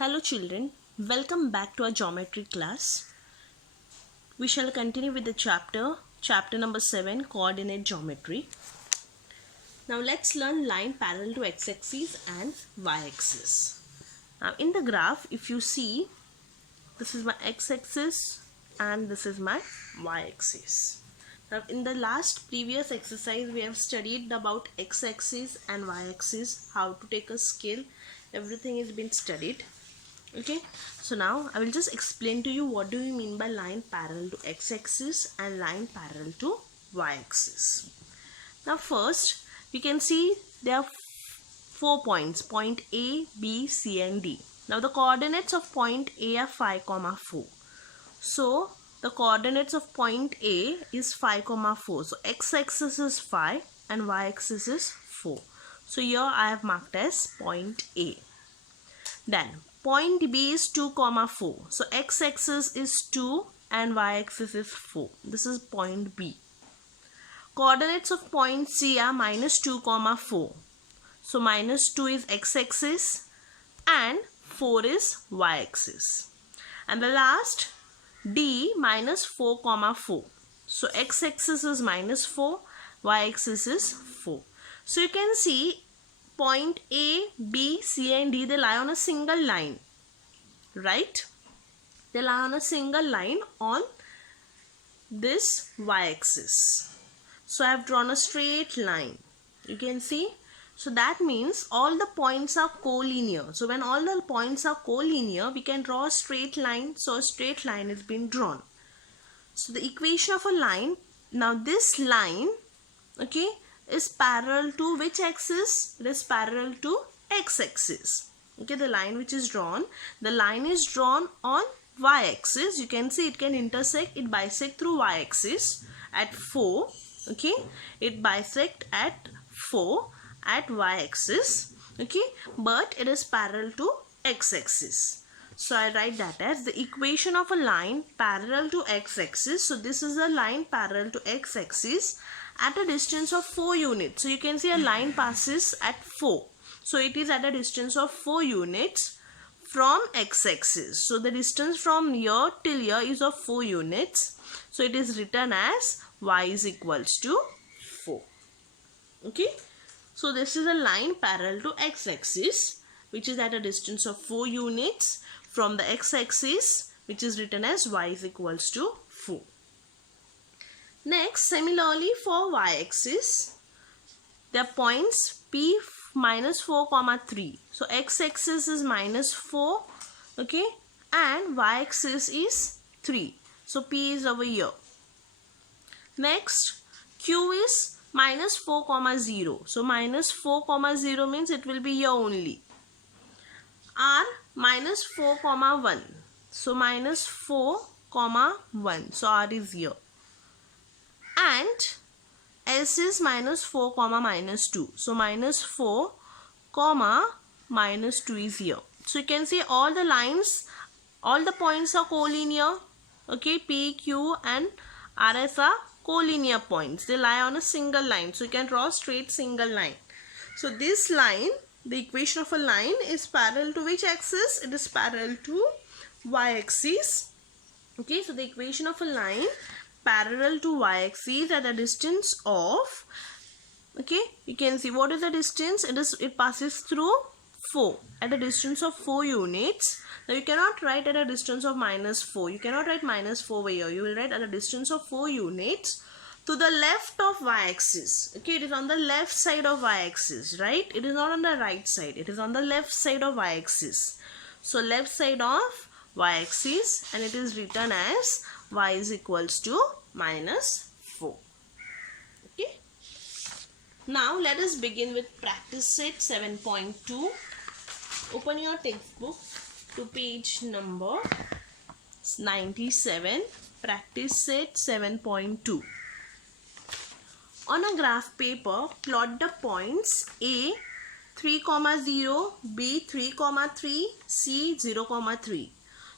Hello children, welcome back to our geometry class. We shall continue with the chapter number 7, coordinate geometry. Now let's learn line parallel to x-axis and y-axis. Now in the graph, if you see, this is my x-axis and this is my y-axis. Now in the previous exercise, we have studied about x-axis and y-axis, how to take a scale. Everything has been studied. Okay, so now I will just explain to you what do we mean by line parallel to x-axis and line parallel to y-axis. Now first we can see there are 4 points, point A, B, C and D. Now the coordinates of point A are 5, 4. So the coordinates of point A is 5, 4. So x-axis is 5 and y-axis is 4. So here I have marked as point A. Then point B is 2, 4. So x-axis is 2 and y-axis is 4. This is point B. Coordinates of point C are -2, 4. So -2 is x-axis and 4 is y-axis. And the last D -4, 4. So x-axis is -4, y-axis is 4. So you can see point A, B, C and D, they lie on a single line, right? They lie on a single line on this y-axis. So I have drawn a straight line. You can see. So that means all the points are collinear. So when all the points are collinear, we can draw a straight line. So a straight line has been drawn. So the equation of a line, now this line, okay, is parallel to which axis? It is parallel to x-axis. Okay, the line which is drawn, the line is drawn on y-axis. You can see it can intersect, it bisect through y-axis at 4. Okay, it bisect at 4 at y-axis. Okay, but it is parallel to x-axis. So I write that as the equation of a line parallel to x-axis. So this is a line parallel to x-axis at a distance of 4 units. So you can see a line passes at 4. So it is at a distance of 4 units from x-axis. So the distance from here till here is of 4 units. So it is written as y is equals to 4. Okay. So this is a line parallel to x-axis which is at a distance of 4 units from the x-axis, which is written as y is equals to 4. Next, similarly for y-axis, there are points P -4, 3. So x-axis is -4, okay, and y-axis is 3. So P is over here. Next, Q is -4, 0. So -4, 0 means it will be here only. R -4, 1. So -4, 1. So R is here. And S is -4, -2. So -4, -2 is here. So you can see all the lines, all the points are collinear. Okay, P, Q and RS are collinear points. They lie on a single line. So you can draw a straight single line. So this line, the equation of a line is parallel to which axis? It is parallel to y-axis. Okay, so the equation of a line parallel to y-axis at a distance of, okay, you can see what is the distance? It passes through 4 at a distance of 4 units. Now you cannot write at a distance of -4. You cannot write -4 over here. You will write at a distance of 4 units to the left of y-axis. Okay, it is on the left side of y-axis, right? It is not on the right side. It is on the left side of y-axis. So left side of y-axis, and it is written as y is equals to -4. Okay. Now let us begin with practice set 7.2. Open your textbook to page number 97. Practice set 7.2. On a graph paper, plot the points A 3, 0, B 3, 3, C 0, 3.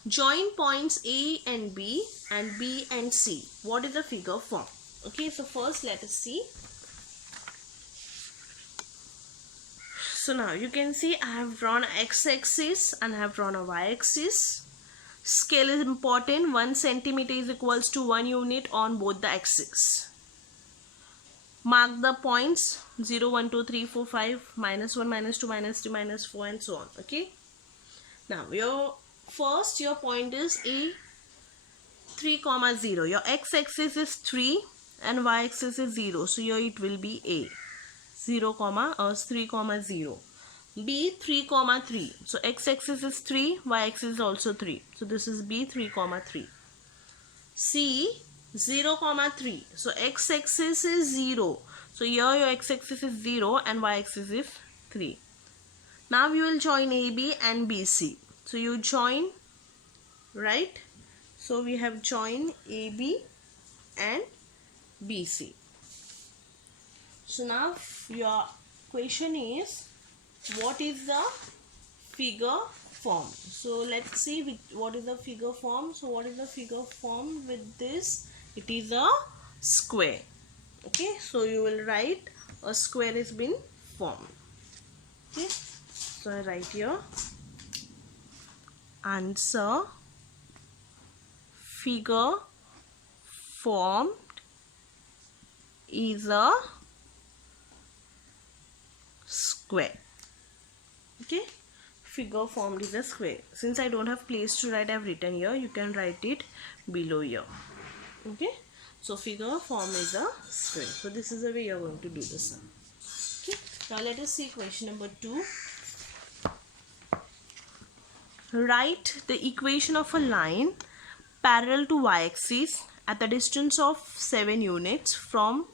Join points A and B and C. What is the figure form? Okay, so first let us see. So now you can see I have drawn x-axis and I have drawn a y-axis. Scale is important. 1 centimeter is equals to 1 unit on both the axes. Mark the points 0, 1, 2, 3, 4, 5, minus 1, minus 2, minus 3, minus 4 and so on. Okay. Now your point is A 3, 0. Your x-axis is 3 and y-axis is 0. So here it will be A 0, 3, 0. B 3, 3. So x-axis is 3, y-axis is also 3. So this is B 3, 3. C 0, 3. So x-axis is 0. So here your x-axis is 0 and y-axis is 3. Now you will join AB and BC. So you join, right? So we have joined AB and BC. So now your question is, what is the figure form? So let's see what is the figure form. So what is the figure form with this? It is a square. Okay, so you will write a square has been formed. Okay, so I write here answer, figure formed is a square. Okay, figure formed is a square. Since I don't have place to write, I have written here. You can write it below here. Okay, so figure form is a square. So this is the way you are going to do the sum. Okay, now let us see question number 2. Write the equation of a line parallel to y-axis at the distance of 7 units from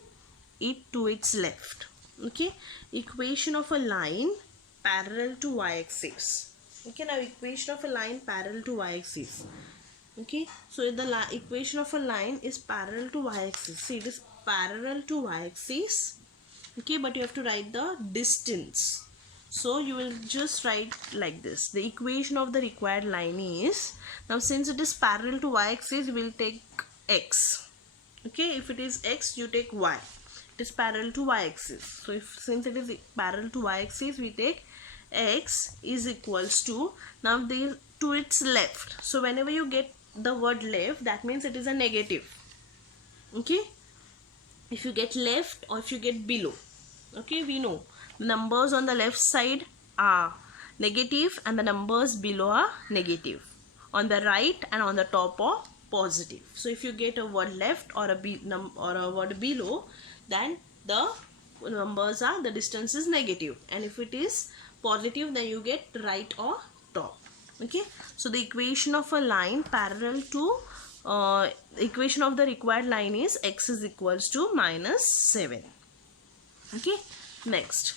it to its left. Okay, equation of a line parallel to y-axis. Okay, now equation of a line parallel to y-axis. Okay, so the equation of a line is parallel to y-axis. See, it is parallel to y-axis. Okay, but you have to write the distance. So you will just write like this. The equation of the required line is, now since it is parallel to y-axis, we will take x. Okay, if it is x, you take y. It is parallel to y-axis. So since it is parallel to y-axis, we take x is equals to, now to its left. So whenever you get the word left, that means it is a negative. Okay, if you get left or if you get below, okay, we know the numbers on the left side are negative and the numbers below are negative. On the right and on the top are positive. So if you get a word left or a word below, then the numbers are, the distance is negative, and if it is positive, then you get right or top. Okay, so the equation of a line parallel to the equation of the required line is x is equals to -7. Okay, next,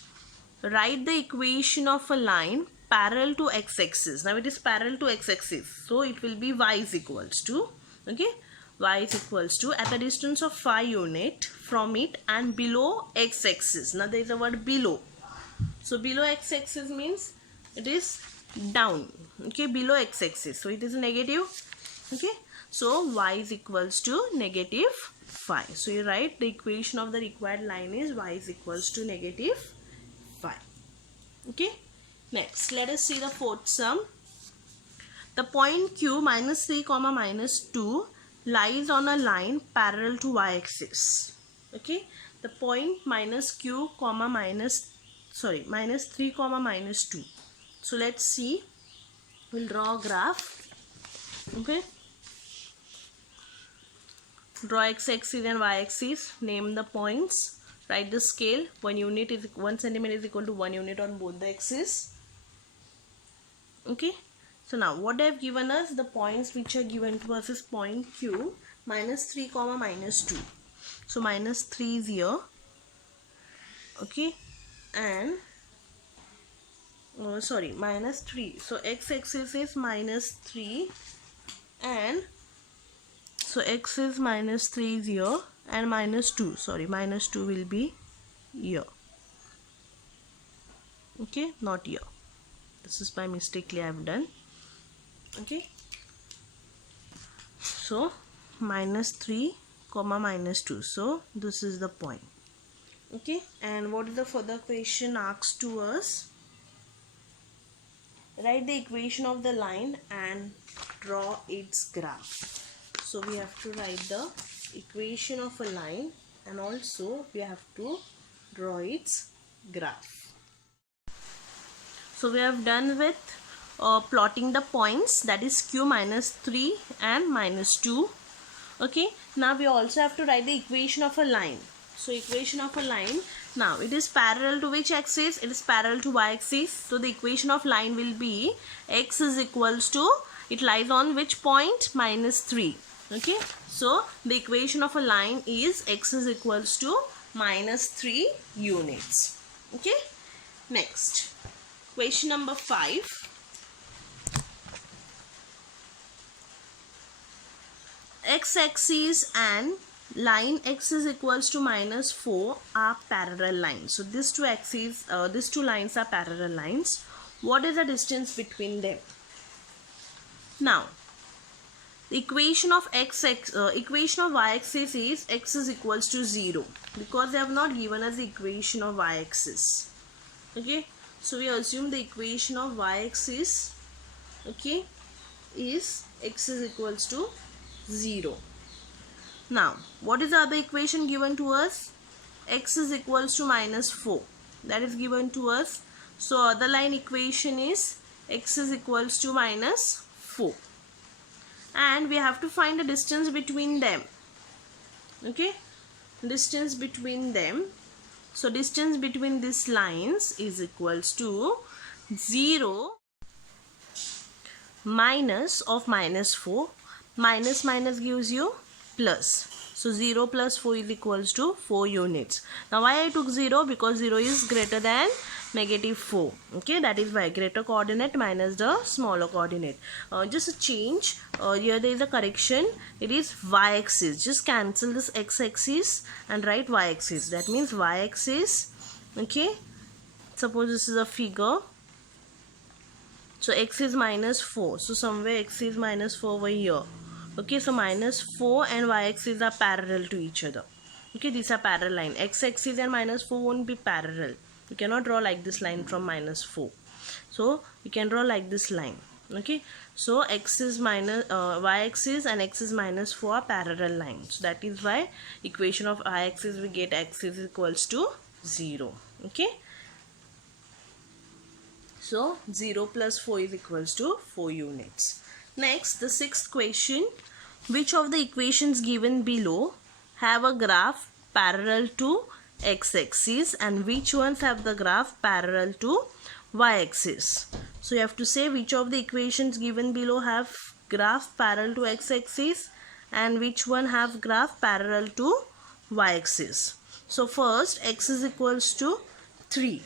write the equation of a line parallel to x-axis. Now it is parallel to x-axis, so it will be y is equals to, okay, y is equals to at the distance of 5 unit from it and below x-axis. Now there is a word below. So below x-axis means it is down. Okay, below x-axis, so it is negative. Okay, so y is equals to -5. So you write the equation of the required line is y is equals to -5. Okay, next let us see the fourth sum. The point Q -3, -2 lies on a line parallel to y-axis. Okay, the point -Q, -3, -2. So let's see. We'll draw a graph. Okay, draw x-axis and y-axis. Name the points. Write the scale. 1 centimeter is equal to 1 unit on both the axes. Okay. So now what they have given us, the points which are given to us is point Q -3, -2. So -3 is here. Okay, and -3. So x-axis is -3, and so x is -3 is here, and -2. -2 will be here. Okay, not here. This is by mistakenly I have done. Okay, so -3, -2. So this is the point. Okay, and what is the further question asked to us? write the equation of the line and draw its graph. So we have to write the equation of a line and also we have to draw its graph. So we have done with plotting the points, that is q minus 3 and minus 2. Okay, now we also have to write the equation of a line. So equation of a line, now it is parallel to which axis? It is parallel to y-axis. So the equation of line will be x is equals to, it lies on which point? Minus 3. Okay, so the equation of a line is x is equals to minus 3 units. Okay, next question number 5. X-axis and line x is equals to minus 4 are parallel lines. So these two axes, these two lines are parallel lines. What is the distance between them? Now, the equation of equation of y-axis is x is equals to 0 because they have not given us the equation of y-axis. Okay, so we assume the equation of y-axis, okay, is x is equals to 0. Now, what is the other equation given to us? X is equals to minus 4. That is given to us. So, other line equation is x is equals to minus 4. And we have to find the distance between them. Okay, distance between them. So, distance between these lines is equals to 0 minus of minus 4. Minus minus gives you plus. So 0 plus 4 is equals to 4 units. Now why I took 0? Because 0 is greater than negative 4. Okay, that is why greater coordinate minus the smaller coordinate. Just a change. Here there is a correction. It is y-axis. Just cancel this x-axis and write y-axis. That means y-axis. Okay. Suppose this is a figure. So x is minus 4. So somewhere x is minus 4 over here. Okay, so minus 4 and y-axis are parallel to each other. Okay, these are parallel line. X-axis and minus 4 won't be parallel. You cannot draw like this line from minus 4. So you can draw like this line. Okay, so x is minus y-axis and x is minus 4 are parallel lines. So that is why equation of y-axis we get x is equals to 0. Okay. So 0 plus 4 is equals to 4 units. Next, the sixth question. Which of the equations given below have a graph parallel to x-axis and which ones have the graph parallel to y-axis? So you have to say which of the equations given below have graph parallel to x-axis and which one have graph parallel to y-axis. So first x is equals to 3.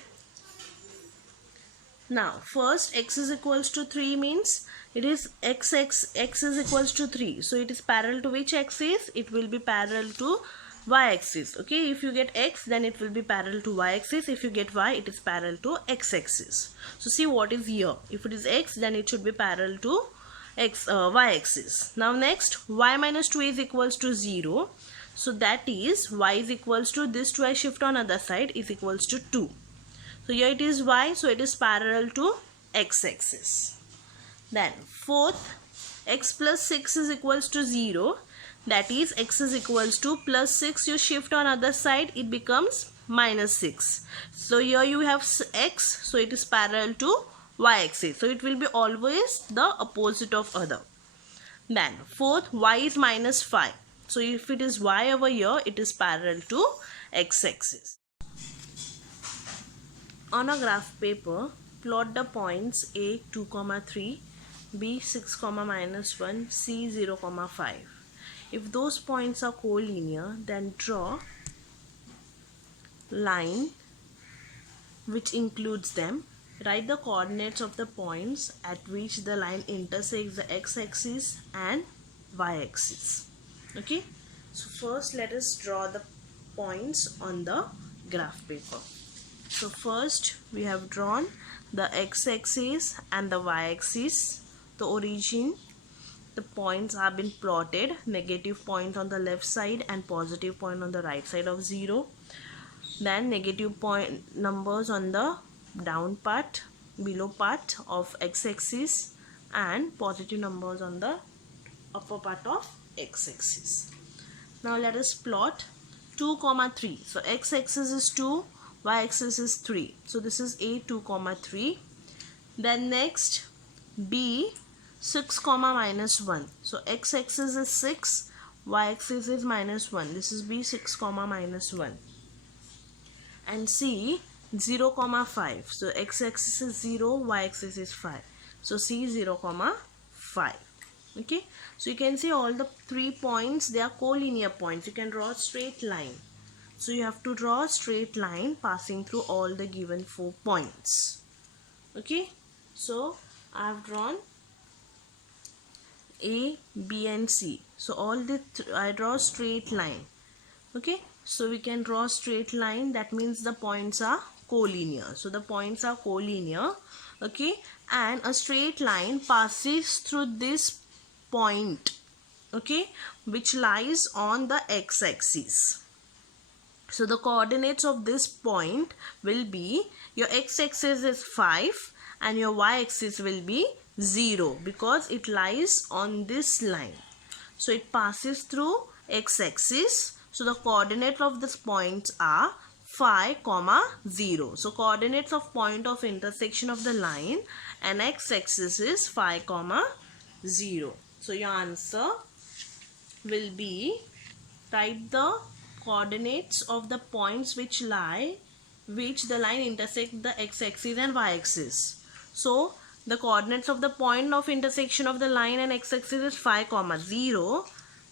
Now first x is equals to 3 means it is x is equals to 3. So it is parallel to which axis? It will be parallel to y-axis. Okay, if you get x then it will be parallel to y-axis. If you get y it is parallel to x-axis. So see what is here. If it is x then it should be parallel to y-axis. Now next y minus 2 is equals to 0. So that is y is equals to this 2 I shift on other side is equals to 2. So here it is y, so it is parallel to x-axis. Then fourth, x plus 6 is equals to 0. That is x is equals to plus 6. You shift on other side, it becomes minus 6. So here you have x, so it is parallel to y-axis. So it will be always the opposite of other. Then fourth, y is minus 5. So if it is y over here, it is parallel to x-axis. On a graph paper, plot the points a 2, 3, b 6, minus 1, c 0, 5. If those points are collinear, then draw line which includes them. Write the coordinates of the points at which the line intersects the x-axis and y-axis. Okay, so first let us draw the points on the graph paper. So first we have drawn the x-axis and the y-axis, the origin. The points have been plotted, negative point on the left side and positive point on the right side of 0. Then negative point numbers on the down part below part of x-axis and positive numbers on the upper part of x-axis. Now let us plot 2, 3. So x-axis is 2, y-axis is 3. So this is A 2, 3. Then next B 6, minus 1. So x-axis is 6, y-axis is minus 1. This is B 6, minus 1. And C 0, 5. So x-axis is 0, y-axis is 5. So C 0, 5. Okay, so you can see all the 3 points, they are collinear points. You can draw a straight line. So you have to draw a straight line passing through all the given 4 points. Okay, so I have drawn A, B and C. So all the I draw a straight line. Okay, so we can draw a straight line. That means the points are collinear. So the points are collinear. Okay, and a straight line passes through this point, okay, which lies on the x-axis. So the coordinates of this point will be, your x-axis is 5 and your y-axis will be 0 because it lies on this line. So it passes through x-axis. So the coordinates of this points are 5, 0. So coordinates of point of intersection of the line and x-axis is 5, 0. So your answer will be, write the coordinates of the points which the line intersect the x-axis and y-axis. So the coordinates of the point of intersection of the line and x-axis is 5, 0.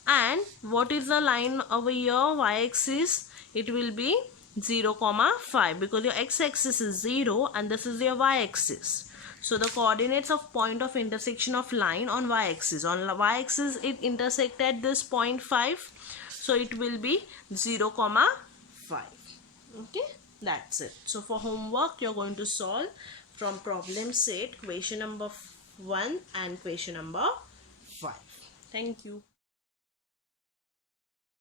And what is the line over here, y-axis? It will be 0, 5 because your x-axis is 0 and this is your y-axis. So the coordinates of point of intersection of line on y-axis. On y-axis it intersect at this point 5. So it will be 0, 5. Okay, that's it. So for homework you're going to solve from problem set question number 1 and question number 5. Thank you.